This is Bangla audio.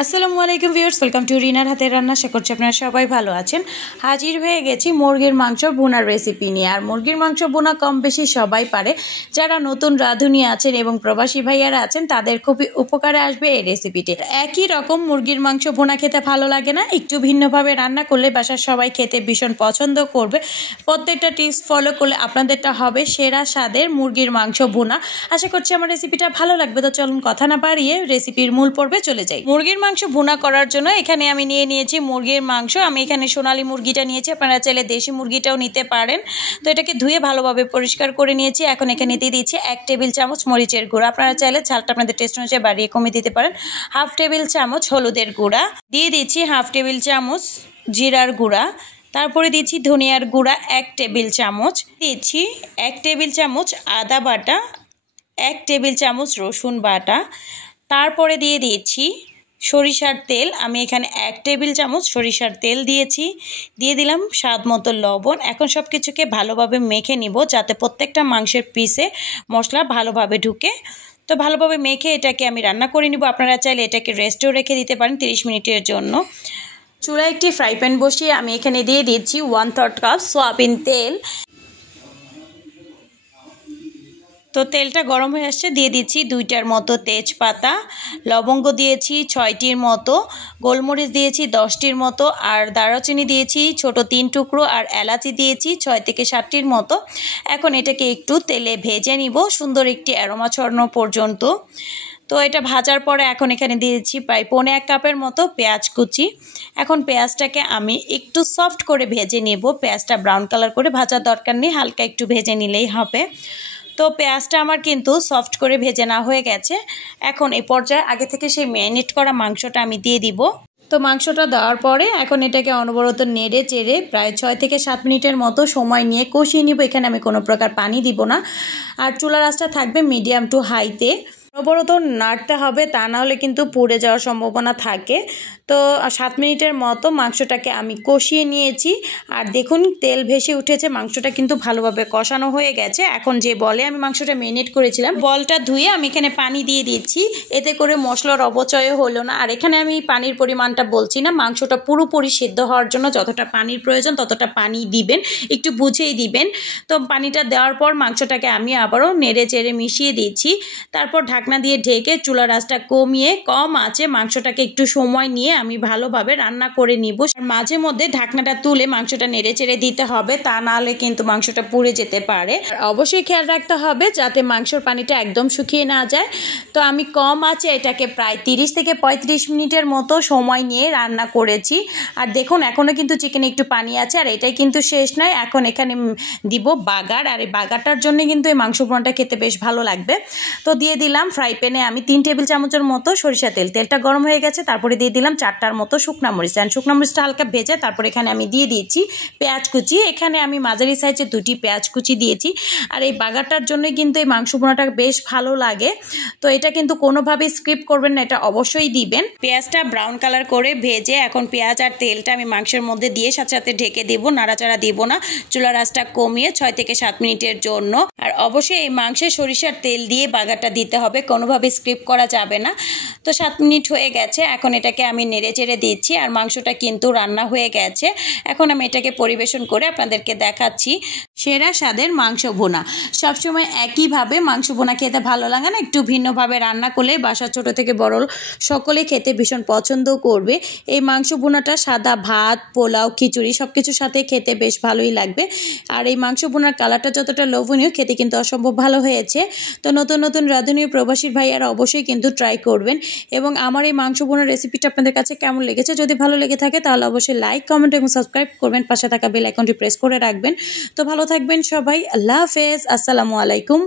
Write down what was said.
আসসালামু আলাইকুম ভিউয়ার্স, ওয়েলকাম টু রিনার হাতের রান্না। আশা করছি আপনারা সবাই ভালো আছেন। হাজির হয়ে গেছি মুরগির মাংস বোনার রেসিপি নিয়ে। আর মুরগির মাংস বোনা কম বেশি সবাই পারে। যারা নতুন রাঁধুনি আছেন এবং প্রবাসী ভাইয়ারা আছেন তাদের খুবই উপকারে আসবে এই রেসিপিটি। একই রকম মুরগির মাংস বোনা খেতে ভালো লাগে না, একটু ভিন্নভাবে রান্না করলে বাসার সবাই খেতে ভীষণ পছন্দ করবে। প্রত্যেকটা টিপস ফলো করলে আপনাদেরটা হবে সেরা স্বাদের মুরগির মাংস বোনা। আশা করছি আমার রেসিপিটা ভালো লাগবে। তো চলুন কথা না বাড়িয়ে রেসিপির মূল পর্বে চলে যাই। মুরগির মাংস ভুনা করার জন্য এখানে আমি নিয়েছি মুরগির মাংস। আমি এখানে সোনালী মুরগিটা নিয়েছি, আপনারা চাইলে দেশি মুরগিটাও নিতে পারেন। তো এটাকে ধুয়ে ভালোভাবে পরিষ্কার করে নিয়েছি। এখন এখানে দিয়ে দিচ্ছি 1 টেবিল চামচ মরিচের গুঁড়া। আপনারা চাইলে ঝালটা আপনাদের টেস্ট অনুযায়ী বাড়িয়ে কমিয়ে দিতে পারেন। 1/2 টেবিল চামচ হলুদের গুঁড়া দিয়ে দিচ্ছি, 1/2 টেবিল চামচ জিরার গুঁড়া, তারপরে দিচ্ছি ধনিয়ার গুঁড়া 1 টেবিল চামচ, দিচ্ছি 1 টেবিল চামচ আদা বাটা, 1 টেবিল চামচ রসুন বাটা, তারপরে দিয়ে দিচ্ছি সরিষার তেল। আমি এখানে 1 টেবিল চামচ সরিষার তেল দিয়েছি, দিয়ে দিলাম স্বাদ মতো লবণ। এখন সব কিছুকে ভালোভাবে মেখে নিব যাতে প্রত্যেকটা মাংসের পিসে মশলা ভালোভাবে ঢুকে। তো ভালোভাবে মেখে এটাকে আমি রান্না করে নিব। আপনারা চাইলে এটাকে রেস্টেও রেখে দিতে পারেন 30 মিনিটের জন্য। চুলায় একটি ফ্রাই প্যান বসিয়ে আমি এখানে দিয়ে দিচ্ছি 1/3 কাপ সয়াবিন তেল। তো তেলটা গরম হয়ে আসছে, দিয়ে দিচ্ছি 2টার মতো তেজপাতা, লবঙ্গ দিয়েছি 6টির মতো, গোলমরিচ দিয়েছি 10টির মতো, আর দারুচিনি দিয়েছি ছোট 3 টুকরো, আর এলাচি দিয়েছি 6 থেকে 7টির মতো। এখন এটাকে একটু তেলে ভেজে নিব সুন্দর একটি অ্যারোমা ছড়ানো পর্যন্ত। তো এটা ভাজার পরে এখন এখানে দিয়েছি প্রায় 1/4 কাপের মতো পেঁয়াজ কুচি। এখন পেঁয়াজটাকে আমি একটু সফট করে ভেজে নেব। পেঁয়াজটা ব্রাউন কালার করে ভাজার দরকার নেই, হালকা একটু ভেজে নিলেই হবে। তো পেঁয়াজটা আমার কিন্তু সফট করে ভেজে না হয়ে গেছে। এখন এই পর্যায়ে আগে থেকে সেই ম্যারিনেট করা মাংসটা আমি দিয়ে দিব। তো মাংসটা দেওয়ার পরে এখন এটাকে অনবরত নেড়ে চেড়ে প্রায় 6 থেকে 7 মিনিটের মতো সময় নিয়ে কষিয়ে নিব। এখানে আমি কোনো প্রকার পানি দিব না, আর চুলার আঁচটা থাকবে মিডিয়াম টু হাইতে। অনবরত নাড়তে হবে, তা না হলে কিন্তু পুড়ে যাওয়ার সম্ভাবনা থাকে। তো 7 মিনিটের মতো মাংসটাকে আমি কষিয়ে নিয়েছি, আর দেখুন তেল ভেসে উঠেছে, মাংসটা কিন্তু ভালোভাবে কষানো হয়ে গেছে। এখন যে বলে আমি মাংসটা ম্যারিনেট করেছিলাম, বলটা ধুয়ে আমি এখানে পানি দিয়ে দিচ্ছি, এতে করে মশলার অপচয় হলো না। আর এখানে আমি পানির পরিমাণটা বলছি না, মাংসটা পুরোপুরি সিদ্ধ হওয়ার জন্য যতটা পানির প্রয়োজন ততটা পানি দিবেন, একটু বুঝেই দিবেন। তো পানিটা দেওয়ার পর মাংসটাকে আমি আবারও নেড়ে চেড়ে মিশিয়ে দিচ্ছি। তারপর ঢাকনা দিয়ে ঢেকে চুলার আঁচটা কমিয়ে কম আঁচে মাংসটাকে একটু সময় নিয়ে আমি ভালোভাবে রান্না করে নিব। মাঝে মধ্যে ঢাকনাটা তুলে মাংসটা নেড়ে চেড়ে দিতে হবে, তা না হলে কিন্তু মাংসটা পুড়ে যেতে পারে। অবশ্যই খেয়াল রাখতে হবে যাতে মাংসর পানিটা একদম শুকিয়ে না যায়। তো আমি কম আঁচে এটাকে প্রায় 30 থেকে 35 মিনিটের মতো সময় নিয়ে রান্না করেছি। আর দেখুন এখনও কিন্তু চিকেনে একটু পানি আছে, আর এটাই কিন্তু শেষ নয়। এখন এখানে দিব বাগার, আর এই বাগারটার জন্য কিন্তু এই মাংস পোড়াটা খেতে বেশ ভালো লাগবে। তো দিয়ে দিলাম ফ্রাই প্যানে আমি 3 টেবিল চামচের মতো সরিষা তেল। তেলটা গরম হয়ে গেছে, তারপরে দিয়ে দিলাম 4টার মতো শুকনা মরিচ। শুকনা মরিচটা হালকা ভেজে তারপর এখানে আমি দিয়ে দিয়েছি পেঁয়াজ কুচি। এখানে আমি মাঝারি সাইজে 2টি পেঁয়াজ কুচি দিয়েছি। আর এই বাগারটার জন্যই কিন্তু এই মাংস পোড়াটা বেশ ভালো লাগে। তো এটা কিন্তু কোনোভাবেই স্কিপ করবেন না, এটা অবশ্যই দিবেন। পেঁয়াজটা ব্রাউন কালার করে ভেজে এখন পেঁয়াজ আর তেলটা আমি মাংসের মধ্যে দিয়ে সাথে সাথে ঢেকে দেবো, নাড়াচাড়া দিব না। চুলার আঁচটা কমিয়ে 6 থেকে 7 মিনিটের জন্য। আর অবশ্যই এই মাংসে সরিষার তেল দিয়ে বাগারটা দিতে হবে, কোনোভাবে স্কিপ করা যাবে না। তো 7 মিনিট হয়ে গেছে, এখন এটাকে আমি নেড়ে চেড়ে দিচ্ছি, আর মাংসটা কিন্তু রান্না হয়ে গেছে। এখন আমি এটাকে পরিবেশন করে আপনাদেরকে দেখাচ্ছি সেরা স্বাদের মাংস ভুনা। সবসময় একইভাবে মাংস ভুনা খেতে ভালো লাগে না, একটু ভিন্নভাবে রান্না করলে বাসার ছোট থেকে বড় সকলে খেতে ভীষণ পছন্দ করবে। এই মাংস ভুনাটা সাদা ভাত, পোলাও, খিচুড়ি সব কিছুর সাথে খেতে বেশ ভালোই লাগবে। আর এই মাংস ভুনার কালারটা যতটা লোভনীয়, খেতে কিন্তু অসম্ভব ভালো হয়েছে। তো নতুন নতুন রাঁধুনি প্রবাসী ভাইয়ারা অবশ্যই কিন্তু ট্রাই করবেন। এবং আমার এই মাংস ভুনার রেসিপিটা আপনাদের কাছে কেমন লেগেছে, যদি ভালো লেগে থাকে তাহলে অবশ্যই লাইক, কমেন্ট এবং সাবস্ক্রাইব করবেন, পাশে থাকা বেল আইকনটি প্রেস করে রাখবেন। তো ভালো থাকবেন সবাই, আল্লাহ হাফেজ, আসসালামু আলাইকুম।